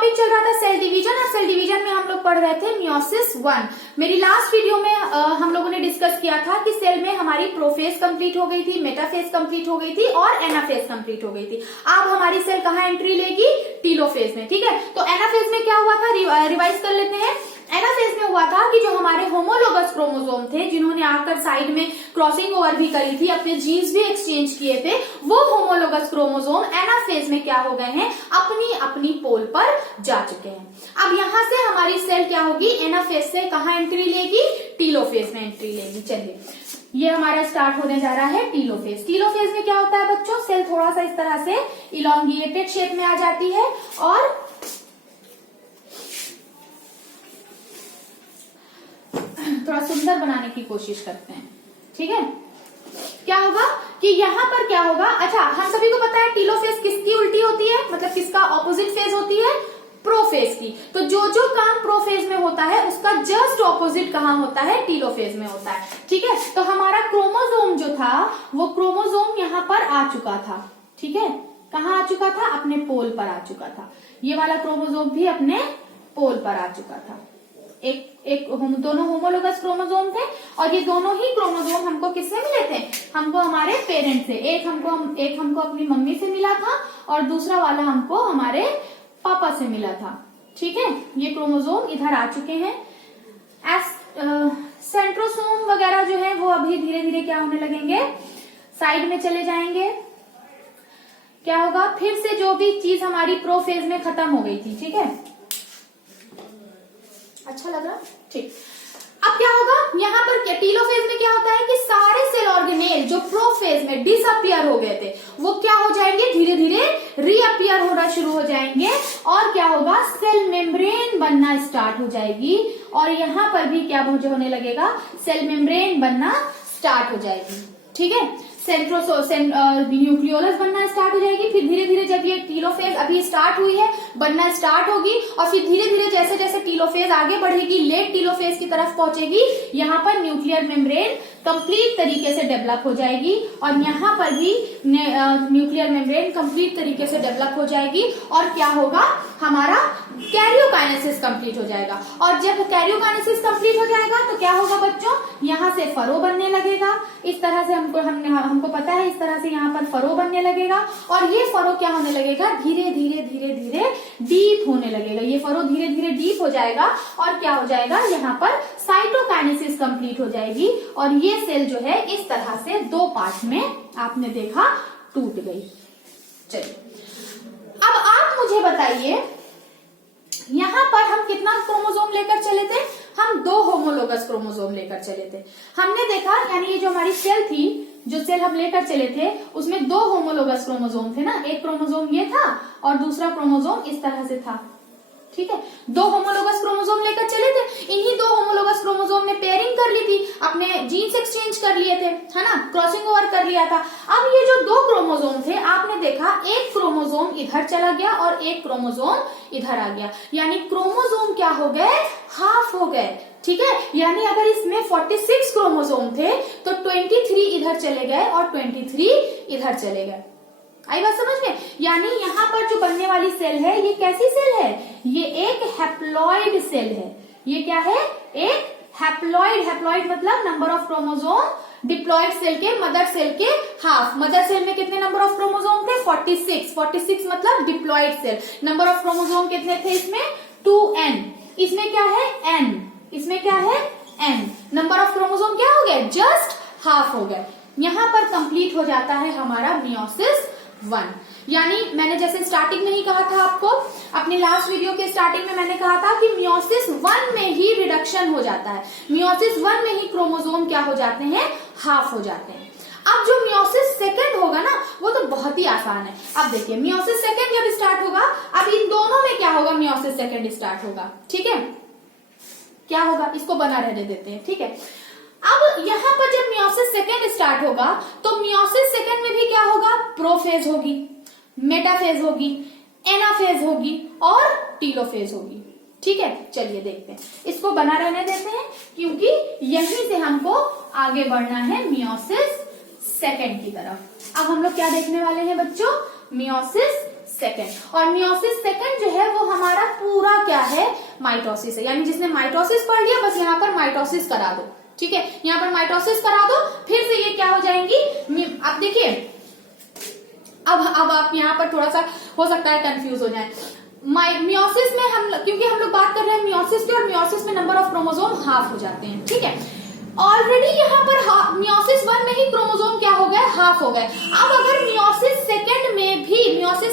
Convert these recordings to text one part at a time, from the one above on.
Topic चल रहा था सेल डिवीजन, और सेल डिवीजन में हम लोग पढ़ रहे थे मियोसिस 1। मेरी लास्ट वीडियो में हम लोगों ने डिस्कस किया था कि सेल में हमारी प्रोफेज कंप्लीट हो गई थी, मेटाफेज कंप्लीट हो गई थी और एनाफेज कंप्लीट हो गई थी। अब हमारी सेल कहाँ एंट्री लेगी? टीलोफेज में। ठीक है, तो एनाफेज में क्या हुआ था, रिवाइज कर लेते हैं। एनाफेज में हुआ था कि जो हमारे होमोलोगस क्रोमोसोम थे, जिन्होंने आकर साइड में क्रॉसिंग ओवर भी करी थी, अपने जीन्स भी एक्सचेंज किए थे, वो होमोलोगस क्रोमोसोम एनाफेज में क्या हो गए हैं? अपनी अपनी पोल पर जा चुके हैं। अब यहां से हमारी सेल क्या होगी? एनाफेज से कहां एंट्री लेगी? टीलोफेज में एंट्री लेगी। चलिए, ये हमारा स्टार्ट होने जा रहा है टीलोफेज। टीलोफेज में क्या होता है बच्चों? सेल थोड़ा सा इस तरह से इलोंगिएटेड शेप में आ जाती है और थोड़ा सुंदर बनाने की कोशिश करते हैं। ठीक है, क्या होगा कि यहाँ पर क्या होगा? अच्छा, हम सभी को पता है टीलोफेज किसकी उल्टी होती है, मतलब किसका ऑपोजिट फेज होती है? प्रोफेज की। तो जो जो काम प्रोफेज में होता है उसका जस्ट ऑपोजिट कहाँ होता है? टीलोफेज में होता है। ठीक है, तो हमारा क्रोमोसोम जो था वो क्रोमोसोम यहाँ पर आ चुका था। ठीक है, कहाँ आ चुका था? अपने पोल पर आ चुका था। ये वाला क्रोमोसोम भी अपने पोल पर आ चुका था। दोनों होमोलोगस क्रोमोसोम थे और ये दोनों ही क्रोमोसोम हमको किससे मिले थे? हमको हमारे पेरेंट से। एक हमको अपनी मम्मी से मिला था और दूसरा वाला हमको हमारे पापा से मिला था। ठीक है, ये क्रोमोसोम इधर आ चुके हैं। सेंट्रोसोम वगैरह जो है वो अभी धीरे धीरे क्या होने लगेंगे? साइड में चले जाएंगे। क्या होगा? फिर से जो भी चीज हमारी प्रोफेज में खत्म हो गई थी। ठीक है, अच्छा लग रहा? ठीक। अब क्या होगा? यहाँ पर टीलोफेज में क्या होता है कि सारे सेल ऑर्गेनेल जो प्रोफेज में डिसअपियर हो गए थे वो क्या हो जाएंगे? धीरे धीरे रीअपियर होना शुरू हो जाएंगे और क्या होगा? सेल मेम्ब्रेन बनना स्टार्ट हो जाएगी और यहाँ पर भी क्या होने लगेगा? सेल मेम्ब्रेन बनना स्टार्ट हो जाएगी। ठीक है, न्यूक्लियोलस बनना स्टार्ट हो जाएगी। फिर धीरे धीरे जब ये टीलोफेज अभी स्टार्ट हुई है, बनना स्टार्ट होगी और फिर धीरे धीरे जैसे जैसे टीलोफेज आगे बढ़ेगी, लेट टीलोफेज की तरफ पहुंचेगी, यहाँ पर न्यूक्लियर मेम्ब्रेन कंप्लीट तरीके से डेवलप हो जाएगी और यहाँ पर भी न्यूक्लियर मेम्ब्रेन कंप्लीट तरीके से डेवलप हो जाएगी और क्या होगा? हमारा कैरियोकाइनेसिस कंप्लीट हो जाएगा। और जब कैरियोकाइनेसिस कंप्लीट हो जाएगा तो क्या होगा बच्चों? यहाँ से फरो बनने लगेगा। इस तरह से हमको पता है, इस तरह से यहाँ पर फरो बनने लगेगा और ये फरो क्या होने लगेगा? धीरे धीरे धीरे धीरे डीप होने लगेगा। ये फरो धीरे धीरे डीप हो जाएगा और क्या हो जाएगा? यहाँ पर साइटोकाइनेसिस कंप्लीट हो जाएगी और ये सेल जो है इस तरह से दो पार्ट में आपने देखा टूट गई। चलिए, अब आप मुझे बताइए, यहाँ पर हम कितना क्रोमोसोम लेकर चले थे? हम 2 होमोलोगस क्रोमोसोम लेकर चले थे। हमने देखा, यानी ये जो हमारी सेल थी, जो सेल हम लेकर चले थे उसमें 2 होमोलोगस क्रोमोसोम थे ना। एक क्रोमोसोम ये था और दूसरा क्रोमोसोम इस तरह से था। ठीक है, 2 होमोलोगस क्रोमोसोम लेकर चले थे। इन्हीं 2 होमोलोगस क्रोमोसोम ने पेयरिंग कर ली थी, अपने जीन्स एक्सचेंज कर लिए थे, है ना, क्रॉसिंग ओवर कर लिया था। अब ये जो 2 क्रोमोसोम थे, आपने देखा एक क्रोमोसोम इधर चला गया और एक क्रोमोसोम इधर आ गया, यानी क्रोमोसोम क्या हो गए? हाफ हो गए। ठीक है, यानी अगर इसमें 46 क्रोमोसोम थे तो 23 इधर चले गए और 23 इधर चले गए। आई बात समझ में? यानी यहाँ पर जो बनने वाली सेल है ये कैसी सेल है? ये एक हैप्लॉइड सेल है। ये क्या है? एक हैप्लॉइड। हैप्लॉइड मतलब number of chromosome diploid cell के मदर सेल के हाफ। मदर सेल में कितने नंबर ऑफ क्रोमोसोम थे? 46। 46 मतलब diploid cell. Number of chromosome कितने थे इसमें? 2n। इसमें क्या है? n। इसमें क्या है? n। नंबर ऑफ क्रोमोसोम क्या हो गए? जस्ट हाफ हो गए। यहाँ पर कंप्लीट हो जाता है हमारा मियोसिस 1। यानी मैंने जैसे स्टार्टिंग में ही कहा था आपको, अपनी लास्ट वीडियो के स्टार्टिंग में मैंने कहा था कि मियोसिस 1 में ही रिडक्शन हो जाता है। मियोसिस 1 में ही क्रोमोसोम क्या हो जाते हैं? हाफ हो जाते हैं। अब जो मियोसिस 2 होगा ना, वो तो बहुत ही आसान है। अब देखिए, मियोसिस 2 जब स्टार्ट होगा, अब इन दोनों में क्या होगा? मियोसिस 2 स्टार्ट होगा। ठीक है, क्या होगा? इसको बना रहने देते हैं। ठीक है, अब यहाँ पर जब मियोसिस 2 स्टार्ट होगा तो मियोसिस 2 में भी क्या होगा? प्रोफेज होगी, मेटाफेज होगी, एनाफेज होगी और टीलोफेज होगी। ठीक है, चलिए देखते हैं। इसको बना रहने देते हैं क्योंकि यहीं से हमको आगे बढ़ना है मियोसिस 2 की तरफ। अब हम लोग क्या देखने वाले हैं बच्चों? Meiosis second. और मियोसिस सेकेंड जो है वो हमारा पूरा क्या है, माइटोसिस है। यानी जिसने माइटोसिस पढ़ लिया बस यहाँ पर माइटोसिस करा दो, ठीक है, यहाँ पर माइटोसिस करा दो, फिर से ये क्या हो जाएंगी। अब देखिए अब आप यहाँ पर थोड़ा सा हो सकता है कंफ्यूज हो जाए। मियोसिस में क्योंकि हम लोग बात कर रहे हैं मियोसिस की, और मियोसिस में नंबर ऑफ क्रोमोसोम हाफ हो जाते हैं, ठीक है। ऑलरेडी यहाँ पर मियोसिस 1 में ही क्रोमोसोम क्या हो गए, हाफ हो गए। अब अगर मियोसिस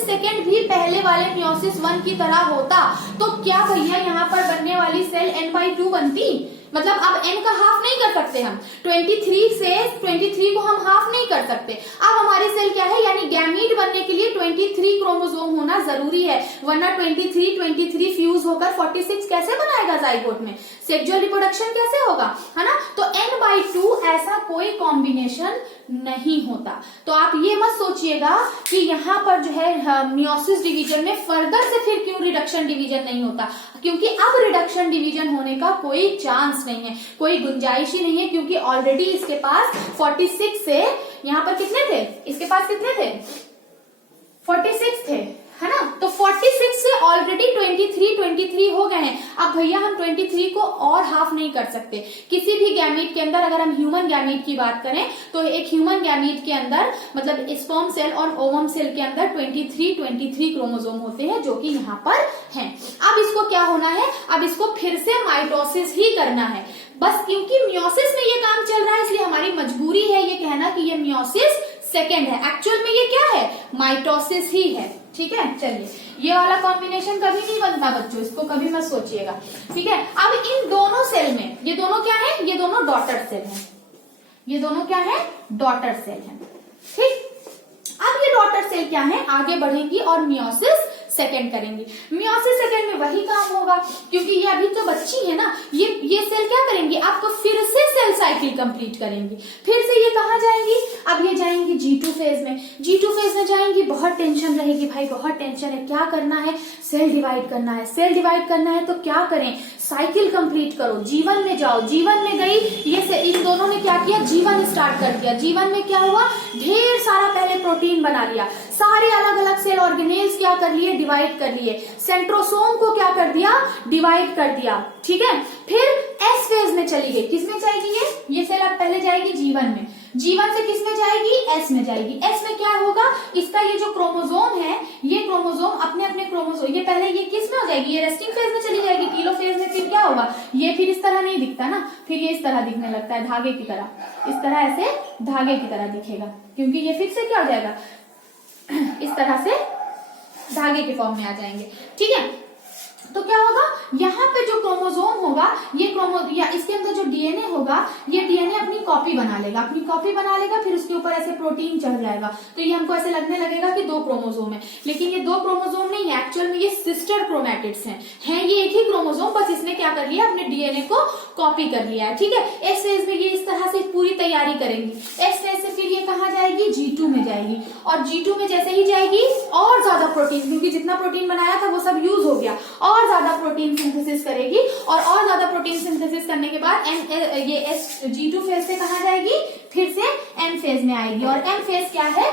सेकेंड भी पहले वाले मियोसिस 1 की तरह होता तो क्या भैया यहाँ पर बनने वाली सेल n/2 बनती। मतलब अब n का हाफ नहीं कर सकते हम, 23 को हम हाफ नहीं कर सकते। अब हमारी सेल क्या है, यानी गैमीट बनने के लिए 23 क्रोमोसोम होना जरूरी है, वरना 23 फ्यूज होकर 46 कैसे बनाएगा जाइगोट में, सेक्सुअल रिप्रोडक्शन कैसे होगा, है ना। तो n/2 ऐसा कोई कॉम्बिनेशन नहीं होता। तो आप ये मत सोचिएगा कि यहाँ पर जो है मियोसिस डिवीजन में फर्दर से फिर क्यों रिडक्शन डिवीजन नहीं होता, क्योंकि अब रिडक्शन डिवीजन होने का कोई चांस नहीं है, कोई गुंजाइश ही नहीं है, क्योंकि ऑलरेडी इसके पास 46 से यहाँ पर कितने थे, इसके पास कितने थे, 46 थे, है ना। तो 46 से ऑलरेडी 23 हो गए हैं। अब भैया हम 23 को और हाफ नहीं कर सकते। किसी भी गैमीट के अंदर अगर हम ह्यूमन गैमीट की बात करें तो एक ह्यूमन गैमीट के अंदर मतलब स्पर्म सेल और ओवम सेल के अंदर 23 क्रोमोसोम होते हैं, जो कि यहाँ पर हैं। अब इसको क्या होना है, अब इसको फिर से माइटोसिस ही करना है। बस क्योंकि मियोसिस में ये काम चल रहा है इसलिए हमारी मजबूरी है ये कहना कि ये मियोसिस सेकेंड है। एक्चुअल में ये क्या है, माइटोसिस ही है, ठीक है। चलिए, ये वाला कॉम्बिनेशन कभी नहीं बनता बच्चों, इसको कभी मत सोचिएगा, ठीक है। अब इन दोनों सेल में ये दोनों क्या है, ये दोनों डॉटर सेल हैं, ये दोनों क्या है, डॉटर सेल हैं, ठीक। अब ये डॉटर सेल क्या है, आगे बढ़ेंगी और मियोसिस सेकेंड करेंगी। मियोसिस सेकेंड में वही काम होगा, क्योंकि ये अभी तो बच्ची है ना, ये सेल क्या करेंगी, आपको फिर से सेल साइकिल कंप्लीट करेंगी। फिर से ये कहाँ जाएंगी, अब ये जाएंगी G2 फेज में। G2 फेज में जाएंगी, बहुत टेंशन रहेगी भाई, बहुत टेंशन है, क्या करना है, सेल डिवाइड करना है। सेल डिवाइड करना है तो क्या करें, साइकिल कंप्लीट करो, जीवन में जाओ। जीवन में गई, ये इन दोनों ने क्या किया, जीवन स्टार्ट कर दिया। जीवन में क्या हुआ, ढेर सारा पहले प्रोटीन बना लिया, सारे अलग अलग सेल ऑर्गेनेल्स क्या कर लिए, डिवाइड कर लिए। सेंट्रोसोम को क्या कर दिया, डिवाइड कर दिया, ठीक है। फिर एस फेज में चली गई, किसमें जाएगी ये सेल अब पहले जाएगी जीवन में, जीवन से किस में जाएगी, एस में जाएगी। एस में क्या होगा, इसका ये जो क्रोमोसोम है, ये क्रोमोसोम अपने अपने क्रोमोसोम, ये पहले ये किस में हो जाएगी, ये रेस्टिंग फेज में चली जाएगी। टीलोफेज में फिर क्या होगा, ये फिर इस तरह नहीं दिखता ना, फिर ये इस तरह दिखने लगता है, धागे की तरह, इस तरह ऐसे धागे की तरह दिखेगा, क्योंकि ये फिर से क्या हो जाएगा, इस तरह से धागे के फॉर्म में आ जाएंगे, ठीक है। तो क्या होगा, यहाँ पे जो क्रोमोसोम होगा, ये या इसके अंदर जो डीएनए होगा, ये डीएनए अपनी कॉपी बना लेगा, फिर उसके ऊपर ऐसे प्रोटीन चढ़ जाएगा। तो ये हमको ऐसे लगने लगेगा कि 2 क्रोमोसोम है, लेकिन ये 2 क्रोमोसोम नहीं है, एक्चुअल में ये सिस्टर क्रोमैटिड्स हैं ये एक ही क्रोमोसोम, बस इसने क्या कर लिया, अपने डीएनए को कॉपी कर लिया है, ठीक है। एस फेज में ये इस तरह से पूरी तैयारी करेंगी। एस फेज से फिर ये कहाँ जाएगी, G2 में जाएगी, और G2 में जैसे ही जाएगी और ज्यादा प्रोटीन, क्योंकि जितना प्रोटीन बनाया था वो सब यूज हो गया, और ज्यादा प्रोटीन सिंथेसिस करेगी, और ज्यादा प्रोटीन सिंथेसिस करने के बाद ये G2 फेज से कहाँ जाएगी, फिर से N फेज में आएगी। और N फेज क्या है,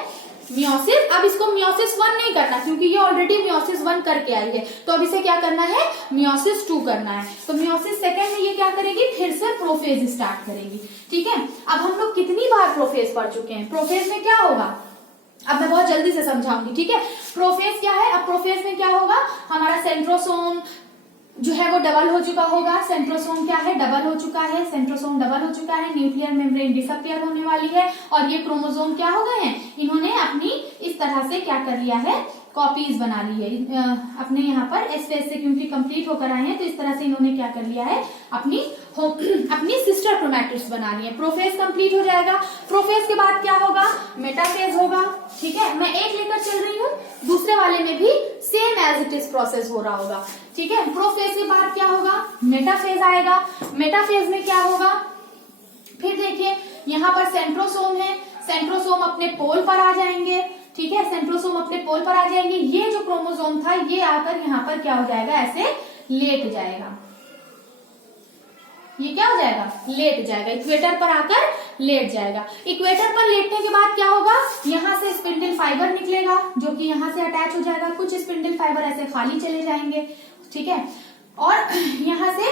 मियोसिस। अब इसको मियोसिस 1 नहीं करना, क्योंकि ये ऑलरेडी मियोसिस 1 करके आई है, तो अब इसे क्या करना है, मियोसिस 2 करना है। तो मियोसिस सेकेंड में ये क्या करेगी, फिर से प्रोफेज स्टार्ट करेगी, ठीक है। अब हम लोग कितनी बार प्रोफेज पढ़ चुके हैं, प्रोफेज में क्या होगा, अब मैं बहुत जल्दी से समझाऊंगी, ठीक है। प्रोफेज क्या है, अब प्रोफेज में क्या होगा, हमारा सेंट्रोसोम जो है वो डबल हो चुका होगा। सेंट्रोसोम क्या है, डबल हो चुका है, सेंट्रोसोम डबल हो चुका है, न्यूक्लियर मेम्ब्रेन डिसअपियर होने वाली है, और ये क्रोमोसोम क्या हो गए हैं, इन्होंने अपनी इस तरह से क्या कर लिया है, कॉपीज बना ली है अपने यहाँ पर एस फेज से, क्योंकि कंप्लीट होकर आए हैं, तो इस तरह से इन्होंने क्या कर लिया है, अपनी सिस्टर क्रोमैटिड्स बना ली है। प्रोफेज कंप्लीट हो जाएगा। प्रोफेज के बाद क्या होगा, मेटाफेज होगा, ठीक है। मैं एक लेकर चल रही हूँ, दूसरे वाले में भी same as it is process हो रहा होगा, ठीक है। प्रोफेज के बाद क्या होगा, मेटाफेज आएगा। मेटाफेज में क्या होगा, फिर देखिए यहाँ पर सेंट्रोसोम है, सेंट्रोसोम अपने पोल पर आ जाएंगे, ठीक है। सेंट्रोसोम अपने पोल पर आ जाएंगे, ये जो क्रोमोसोम था, ये आकर यहाँ पर क्या हो जाएगा, ऐसे लेट जाएगा, ये क्या हो जाएगा, लेट जाएगा, इक्वेटर पर आकर लेट जाएगा। इक्वेटर पर लेटने के बाद क्या होगा, यहाँ से स्पिंडल फाइबर निकलेगा जो कि यहाँ से अटैच हो जाएगा, कुछ स्पिंडल फाइबर ऐसे खाली चले जाएंगे, ठीक है, और यहाँ से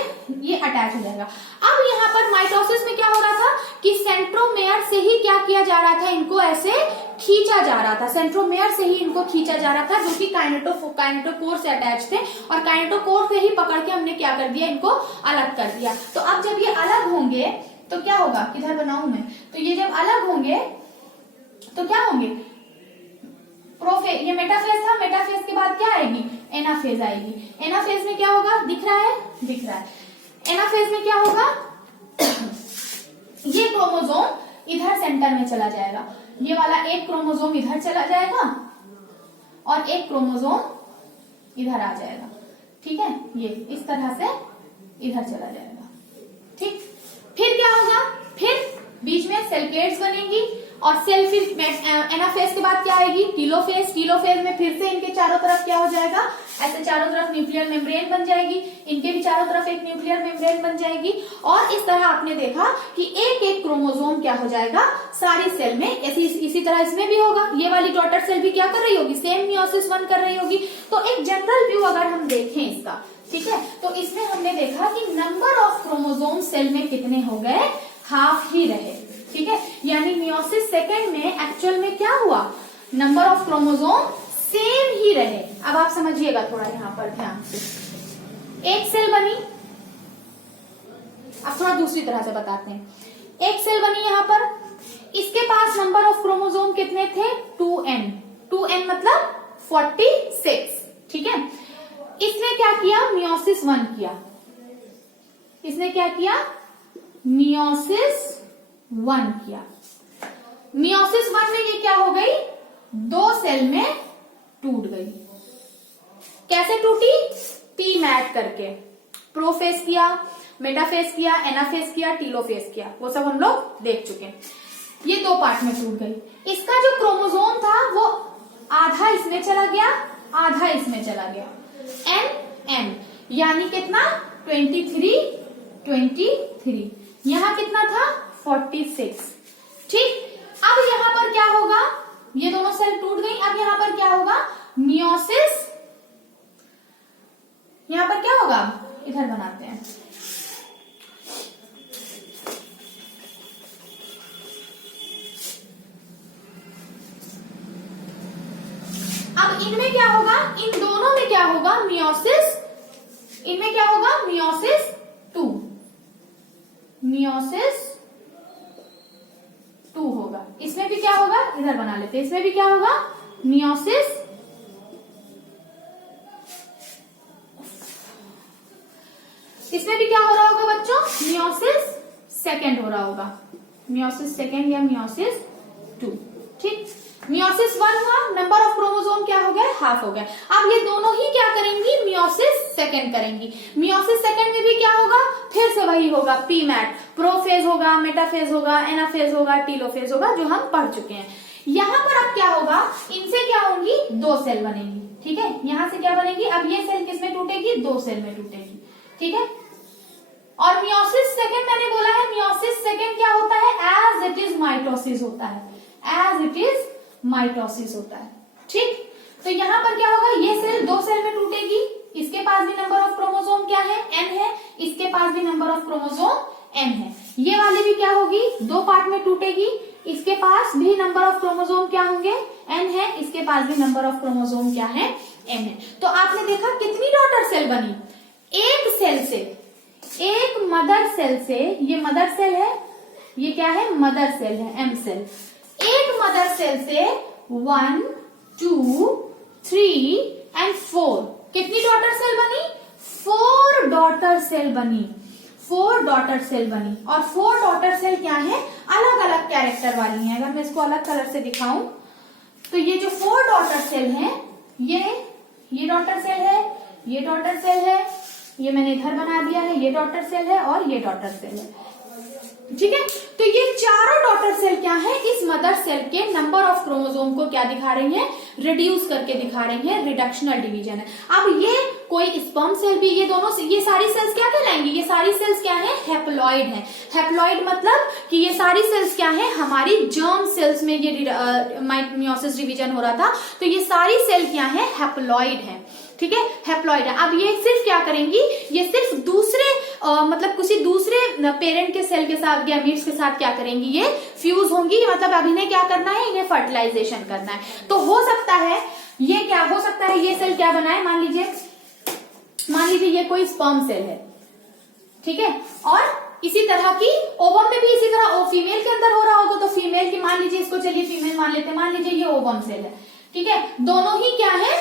ये अटैच हो जाएगा। अब यहाँ पर माइटोसिस में क्या हो रहा था कि सेंट्रोमेयर से ही क्या किया जा रहा था, इनको ऐसे खींचा जा रहा था, सेंट्रोमेयर से ही इनको खींचा जा रहा था, जो कि काइनेटोकोर से अटैच थे, और काइनेटोकोर से ही पकड़ के हमने क्या कर दिया, इनको अलग कर दिया। तो अब जब ये अलग होंगे तो क्या होगा, किधर बनाऊं मैं, तो ये जब अलग होंगे तो क्या होंगे, प्रोफेज, ये मेटाफेज था, मेटाफेज के बाद क्या आएगी, एनाफेज आएगी। एनाफेज में क्या होगा, दिख रहा है, दिख रहा है। एनाफेज में क्या होगा, ये क्रोमोसोम इधर सेंटर में चला जाएगा, ये वाला एक क्रोमोसोम इधर चला जाएगा और एक क्रोमोसोम इधर आ जाएगा, ठीक है, ये इस तरह से इधर चला जाएगा, ठीक। फिर क्या होगा, फिर बीच में सेल प्लेट्स बनेंगी और सेल, फिर एनाफेज के बाद क्या आएगी, टीलोफेज। टीलोफेज में फिर से इनके चारों तरफ क्या हो जाएगा, ऐसे चारों तरफ न्यूक्लियर मेम्ब्रेन बन जाएगी, इनके भी चारों तरफ एक न्यूक्लियर मेम्ब्रेन बन जाएगी, और इस तरह आपने देखा कि एक एक क्रोमोसोम क्या हो जाएगा सारी सेल में, इसी तरह इसमें भी होगा। ये वाली डॉटर सेल भी क्या कर रही होगी, सेम मियोसिस 1 कर रही होगी। तो एक जनरल व्यू अगर हम देखें इसका, ठीक है, तो इसमें हमने देखा कि नंबर ऑफ क्रोमोसोम सेल में कितने हो गए, हाफ ही रहे, ठीक है, यानी मियोसिस सेकेंड में एक्चुअल में क्या हुआ, नंबर ऑफ क्रोमोसोम सेम ही रहे। अब आप समझिएगा थोड़ा यहाँ पर ध्यान से, एक सेल बनी, अब थोड़ा दूसरी तरह से बताते हैं, एक सेल बनी यहाँ पर, इसके पास नंबर ऑफ क्रोमोसोम कितने थे, 2n, 2n मतलब 46, ठीक है। इसने क्या किया, मियोसिस 1 किया, इसने क्या किया, मियोसिस 1 किया। मियोसिस 1 में ये क्या हो गई, 2 सेल में टूट गई। कैसे टूटी, पी मैट करके, प्रोफेज किया, मेटाफेज किया, एनाफेज किया, टीलोफेज किया, वो सब हम लोग देख चुके हैं। ये 2 पार्ट में टूट गई। इसका जो क्रोमोसोम था वो आधा इसमें चला गया, आधा इसमें चला गया, n यानी कितना, 23, यहां कितना था, 46, ठीक। अब यहां पर क्या होगा, ये दोनों सेल टूट गई, अब यहां पर क्या होगा, मियोसिस, यहां पर क्या होगा, इधर बनाते हैं, अब इनमें क्या होगा, इन दोनों में क्या होगा, मियोसिस, इनमें क्या होगा, मियोसिस 2, मियोसिस 2 होगा। इसमें भी क्या होगा, इधर बना लेते हैं, इसमें भी क्या होगा, मियोसिस, इसमें भी क्या हो रहा होगा बच्चों, मियोसिस सेकेंड हो रहा होगा, मियोसिस सेकेंड या मियोसिस 2, ठीक। मियोसिस 1 हुआ, नंबर ऑफ क्रोमोसोम क्या हो गए, हाफ हो गए। अब ये दोनों ही क्या करेंगी, मियोसिस सेकेंड करेंगी। मियोसिस सेकेंड में भी क्या होगा, फिर से वही होगा, पी मैट, प्रोफेज होगा, मेटाफेज होगा, एनाफेज होगा, टीलोफेज होगा, जो हम पढ़ चुके हैं। यहाँ पर अब क्या होगा, इनसे क्या होंगी, 2 सेल बनेंगी, ठीक है, यहां से क्या बनेगी, अब ये सेल किसमें टूटेगी, 2 सेल में टूटेगी, ठीक है। और मियोसिस सेकेंड मैंने बोला है, मियोसिस सेकेंड क्या होता है, एज इट इज माइटोसिस होता है, एज इट इज माइटोसिस होता है, ठीक। तो यहाँ पर क्या होगा, ये सेल 2 सेल में टूटेगी, इसके पास भी नंबर ऑफ क्रोमोसोम क्या है, n है, इसके पास भी नंबर ऑफ क्रोमोसोम n है। ये वाली भी क्या होगी, 2 पार्ट में टूटेगी, इसके पास भी नंबर ऑफ क्रोमोसोम क्या होंगे, n है, इसके पास भी नंबर ऑफ क्रोमोसोम क्या है, m है। तो आपने देखा कितनी डॉटर सेल बनी, एक सेल से, एक मदर सेल से, ये मदर सेल है, ये क्या है, मदर सेल है, m सेल, एक मदर सेल से 1, 2, 3 एंड 4 कितनी डॉटर सेल बनी, 4 डॉटर सेल बनी, 4 डॉटर सेल बनी। और 4 डॉटर सेल क्या है, अलग अलग कैरेक्टर वाली हैं। अगर मैं इसको अलग कलर से दिखाऊं तो ये जो 4 डॉटर सेल हैं, ये डॉटर सेल है, ये डॉटर सेल है, ये मैंने इधर बना दिया है, ये डॉटर सेल है और ये डॉटर सेल है, ठीक है। तो ये चारों डॉटर सेल क्या है, इस मदर सेल के नंबर ऑफ क्रोमोसोम को क्या दिखा रही है, रिड्यूस करके दिखा रही है, रिडक्शनल डिवीजन है। अब ये कोई स्पर्म सेल भी, ये दोनों ये सारी सेल्स क्या कहलाएंगी, ये सारी सेल्स क्या है, हैप्लॉइड है। हैप्लॉइड मतलब कि ये सारी सेल्स क्या है, हमारी जर्म सेल्स में ये मियोसिस डिवीजन हो रहा था, तो ये सारी सेल क्या है, हैप्लॉइड है। ठीक है, हैप्लॉइड है। अब ये सिर्फ क्या करेंगी, ये सिर्फ दूसरे मतलब किसी दूसरे पेरेंट के सेल के साथ, गैमीट्स के साथ क्या करेंगी, ये फ्यूज होंगी। मतलब अब इन्हें क्या करना है, इन्हें फर्टिलाइजेशन करना है। तो हो सकता है ये क्या हो सकता है, ये सेल क्या बनाए, मान लीजिए ये कोई स्पर्म सेल है, ठीक है, और इसी तरह की ओवम में भी इसी तरह फीमेल के अंदर हो रहा होगा, तो फीमेल की मान लीजिए, इसको चलिए फीमेल मान लेते हैं, मान लीजिए ये ओवम सेल है, ठीक है, दोनों ही क्या है,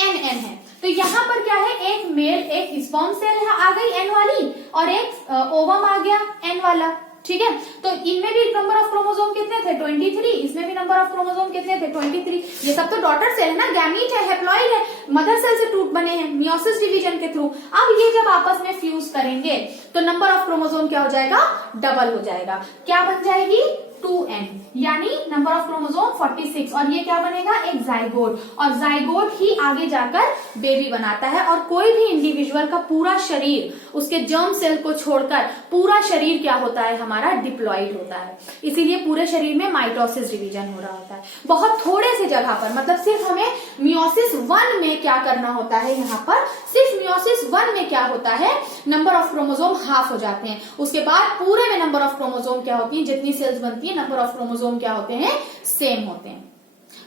एन है। तो यहाँ पर क्या है, एक मेल एक स्पर्म सेल है आ गई एन वाली, और एक ओवम आ गया एन वाला, ठीक है। तो इनमें भी नंबर ऑफ क्रोमोसोम कितने थे, 23, इसमें भी नंबर ऑफ क्रोमोसोम कितने थे, 23। ये सब तो डॉटर सेल है ना, गैमीट है, हैप्लॉइड है, मदर सेल से टूट बने हैं मियोसिस डिवीजन के थ्रू। अब ये जब आपस में फ्यूज करेंगे तो नंबर ऑफ क्रोमोसोम क्या हो जाएगा, डबल हो जाएगा। क्या बन जाएगी, 2n, यानी नंबर ऑफ क्रोमोसोम 46। और ये क्या बनेगा, एक जाइगोट, और जाइगोट ही आगे जाकर बेबी बनाता है। और कोई भी इंडिविजुअल का पूरा शरीर, उसके जर्म सेल को छोड़कर पूरा शरीर क्या होता है, हमारा डिप्लॉइड होता है। इसीलिए पूरे शरीर में माइटोसिस डिवीजन हो रहा होता है। बहुत थोड़े से जगह पर, मतलब सिर्फ हमें मियोसिस 1 में क्या करना होता है, यहाँ पर सिर्फ मियोसिस 1 में क्या होता है, नंबर ऑफ क्रोमोसोम हाफ हो जाते हैं। उसके बाद पूरे में नंबर ऑफ क्रोमोसोम क्या होती है, जितनी सेल्स बनती है, नंबर ऑफ क्रोमोसोम क्या होते हैं, सेम होते हैं।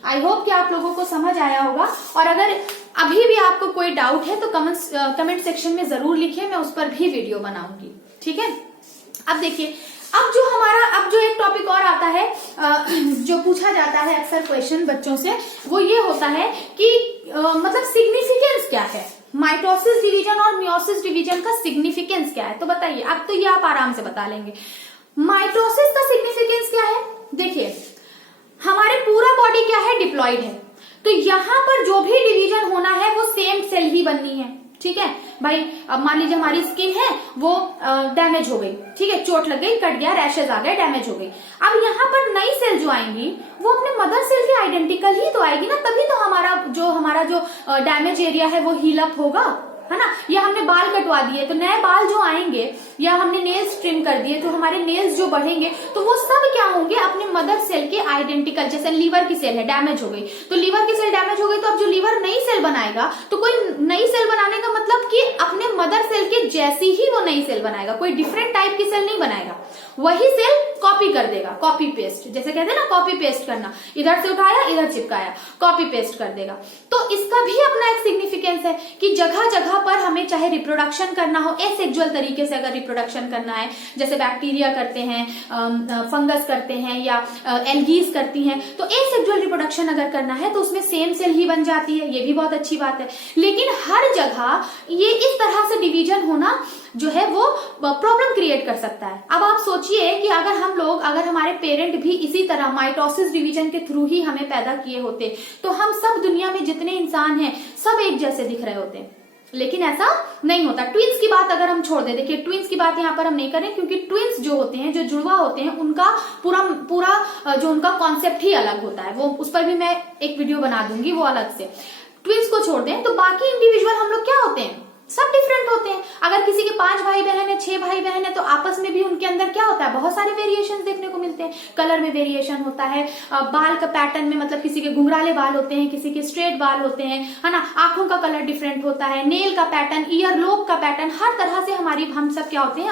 आई होप कि आप लोगों को समझ आया होगा। और अगर अभी भी आपको कोई डाउट है तो कमेंट सेक्शन में जरूर लिखिए, मैं उस पर भी वीडियो बनाऊंगी, ठीक है। अब देखिए, अब जो एक टॉपिक और आता है, जो पूछा जाता है अक्सर क्वेश्चन बच्चों से, वो ये होता है कि मतलब सिग्निफिकेंस क्या है, माइटोसिस डिवीजन और मियोसिस डिवीजन का सिग्निफिकेंस क्या है। तो बताइए, अब तो ये आप आराम से बता लेंगे। माइटोसिस का सिग्निफिकेंस क्या है, देखिए हमारे पूरा बॉडी क्या है, डिप्लॉइड है, तो यहां पर जो भी डिवीजन होना है वो सेम सेल ही बननी है, ठीक है भाई। अब मान लीजिए हमारी स्किन है, वो डैमेज हो गई, ठीक है, चोट लग गई, कट गया, रैशेज आ गए, डैमेज हो गई। अब यहाँ पर नई सेल जो आएंगी वो अपने मदर सेल के आइडेंटिकल ही तो आएगी ना, तभी तो हमारा जो डैमेज एरिया है वो हील अप होगा, है ना। या हमने बाल कटवा दिए तो नए बाल जो आएंगे, या हमने नेल्स ट्रिम कर दिए तो हमारे नेल्स जो बढ़ेंगे, तो वो सब क्या होंगे, अपने मदर सेल के आइडेंटिकल। जैसे लीवर की सेल है, डैमेज हो गई, तो लीवर की सेल डैमेज हो गई, तो अब जो लीवर नई सेल बनाएगा, तो कोई नई सेल बनाने का मतलब कि अपने मदर सेल के जैसी ही वो नई सेल बनाएगा, कोई डिफरेंट टाइप की सेल नहीं बनाएगा, वही सेल कॉपी कर देगा, कॉपी पेस्ट, जैसे कहते हैं ना कॉपी पेस्ट करना, इधर से उठाया इधर चिपकाया, कॉपी पेस्ट कर देगा। तो इसका भी अपना एक सिग्निफिकेंस है कि जगह जगह पर हमें चाहे रिप्रोडक्शन करना हो, एसेक्सुअल तरीके से अगर रिप्रोडक्शन करना है, जैसे बैक्टीरिया करते हैं, फंगस करते हैं, या एल्गीज करती हैं, तो एसेक्सुअल रिप्रोडक्शन अगर करना है तो उसमें सेम सेल ही बन जाती है, ये भी बहुत अच्छी बात है। लेकिन हर जगह ये इस तरह से डिवीजन होना जो है वो प्रॉब्लम क्रिएट कर सकता है। अब आप सोचिए कि अगर हमारे पेरेंट भी इसी तरह माइटोसिस डिवीजन के थ्रू ही हमें पैदा किए होते, तो हम सब दुनिया में जितने इंसान हैं सब एक जैसे दिख रहे होते, लेकिन ऐसा नहीं होता। ट्विंस की बात अगर हम छोड़ दे, देखिए ट्विंस की बात यहाँ पर हम नहीं करें, क्योंकि ट्विंस जो होते हैं, जो जुड़वा होते हैं, उनका पूरा जो उनका कॉन्सेप्ट ही अलग होता है, वो उस पर भी मैं एक वीडियो बना दूंगी, वो अलग से। ट्विंस को छोड़ दें तो बाकी इंडिविजुअल हम लोग क्या होते हैं, सब डिफरेंट होते हैं। अगर किसी के 5 भाई बहन है, 6 भाई बहन है, तो आपस में भी उनके अंदर क्या होता है, बहुत सारे वेरिएशन देखने को मिलते हैं। कलर में वेरिएशन होता है, बाल का पैटर्न में, मतलब किसी के घुंघराले बाल होते हैं, किसी के स्ट्रेट बाल होते हैं, है ना, आंखों का कलर डिफरेंट होता है, नेल का पैटर्न, ईयर लोब का पैटर्न, हर तरह से हम सब क्या होते हैं,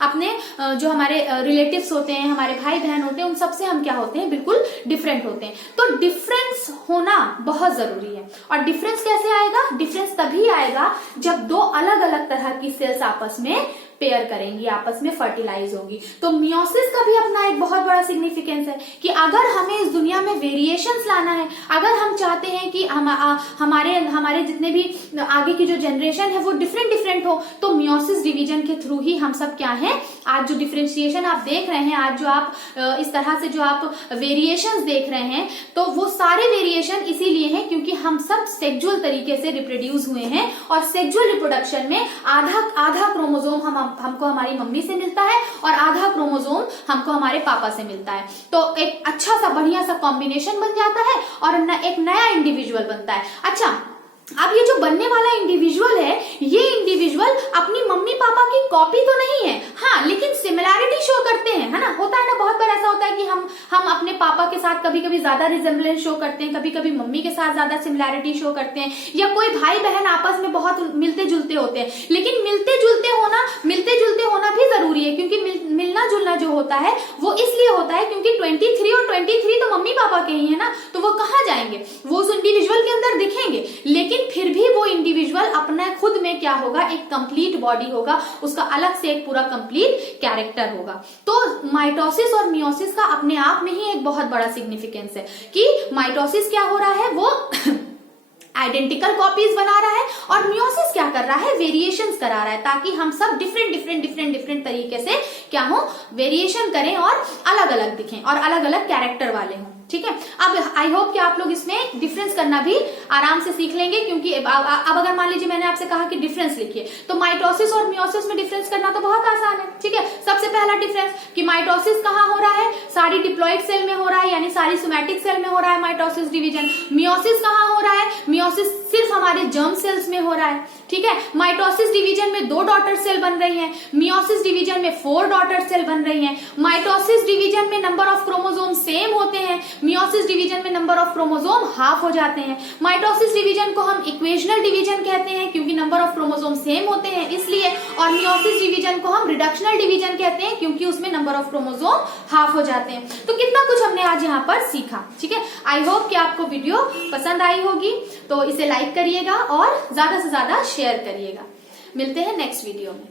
अपने जो हमारे रिलेटिव्स होते हैं, हमारे भाई बहन होते हैं, उन सबसे हम क्या होते हैं, बिल्कुल डिफरेंट होते हैं। तो डिफरेंस होना बहुत जरूरी है। और डिफरेंस कैसे आएगा, डिफरेंस तभी आएगा जब 2 अलग अलग तरह की सेल्स आपस में पेयर करेंगी, आपस में फर्टिलाइज होंगी। तो मियोसिस का भी अपना एक बहुत बड़ा सिग्निफिकेंस है कि अगर हमें इस दुनिया में वेरिएशंस लाना है, अगर हम चाहते हैं कि हमारे जितने भी आगे की जो जनरेशन है वो डिफरेंट हो, तो मियोसिस डिवीजन के थ्रू ही हम सब क्या है, आज जो डिफरेंशिएशन आप देख रहे हैं, आज जो आप इस तरह से जो आप वेरिएशंस देख रहे हैं, तो वो सारे वेरिएशन इसीलिए हैं क्योंकि हम सब सेक्सुअल तरीके से रिप्रोड्यूस हुए हैं। और सेक्सुअल रिप्रोडक्शन में आधा क्रोमोसोम हमको हमारी मम्मी से मिलता है और आधा क्रोमोसोम हमको हमारे पापा से मिलता है। तो एक अच्छा सा बढ़िया सा कॉम्बिनेशन बन जाता है और एक नया इंडिविजुअल बनता है। अच्छा, अब ये जो बनने वाला इंडिविजुअल है कभी ज्यादा रिजेम्बलेंस शो करते हैं, कभी कभी मम्मी के साथ ज्यादा सिमिलैरिटी शो करते हैं, या कोई भाई बहन आपस में बहुत मिलते जुलते होते हैं। लेकिन मिलते जुलते होना भी जरूरी है, क्योंकि मिलना जुलना जो होता है वो इसलिए होता है क्योंकि 23 और 23 तो मम्मी पापा के ही है ना, तो वो कहाँ जाएंगे, वो उस इंडिविजुअल के अंदर दिखेंगे, लेकिन फिर भी वो इंडिविजुअल अपना खुद में क्या होगा, एक कंप्लीट बॉडी होगा, उसका अलग से एक पूरा कंप्लीट कैरेक्टर होगा। तो माइटोसिस और मियोसिस का अपने आप में ही एक बहुत बड़ा सिग्निफिकेंस है कि माइटोसिस क्या हो रहा है, वो आइडेंटिकल कॉपीज बना रहा है, और मियोसिस क्या कर रहा है, वेरिएशंस करा रहा है, ताकि हम सब डिफरेंट तरीके से क्या हो, वेरिएशन करें और अलग अलग दिखें और अलग अलग कैरेक्टर वाले हों। ठीक है, अब आई होप कि आप लोग इसमें डिफरेंस करना भी आराम से सीख लेंगे, क्योंकि अब अगर मान लीजिए मैंने आपसे कहा कि डिफरेंस लिखिए, तो माइटोसिस और मियोसिस में डिफरेंस करना तो बहुत आसान है। ठीक है, सबसे पहला डिफरेंस कि माइटोसिस कहाँ हो रहा है, सारी डिप्लॉइड सेल में हो रहा है, यानी सारी सोमैटिक सेल में हो रहा है माइटोसिस डिवीजन। मियोसिस कहाँ हो रहा है, मियोसिस सिर्फ हमारे जर्म सेल्स में हो रहा है। ठीक है, माइटोसिस डिवीजन में 2 डॉटर सेल बन रही हैं, मियोसिस डिवीजन में 4 डॉटर सेल बन रही हैं। माइटोसिस डिवीजन में नंबर ऑफ क्रोमोसोम सेम होते हैं, मियोसिस डिवीजन में नंबर ऑफ क्रोमोसोम हाफ हो जाते हैं। माइटोसिस डिवीजन को हम इक्वेशनल डिवीजन कहते हैं क्योंकि नंबर ऑफ क्रोमोसोम सेम होते हैं इसलिए, और मियोसिस डिवीजन को हम रिडक्शनल डिवीजन कहते हैं क्योंकि उसमें नंबर ऑफ क्रोमोसोम हाफ हो जाते हैं। तो कितना कुछ हमने आज यहाँ पर सीखा। ठीक है, आई होप कि आपको वीडियो पसंद आई होगी, तो इसे लाइक करिएगा और ज्यादा से ज्यादा शेयर करिएगा। मिलते हैं नेक्स्ट वीडियो में।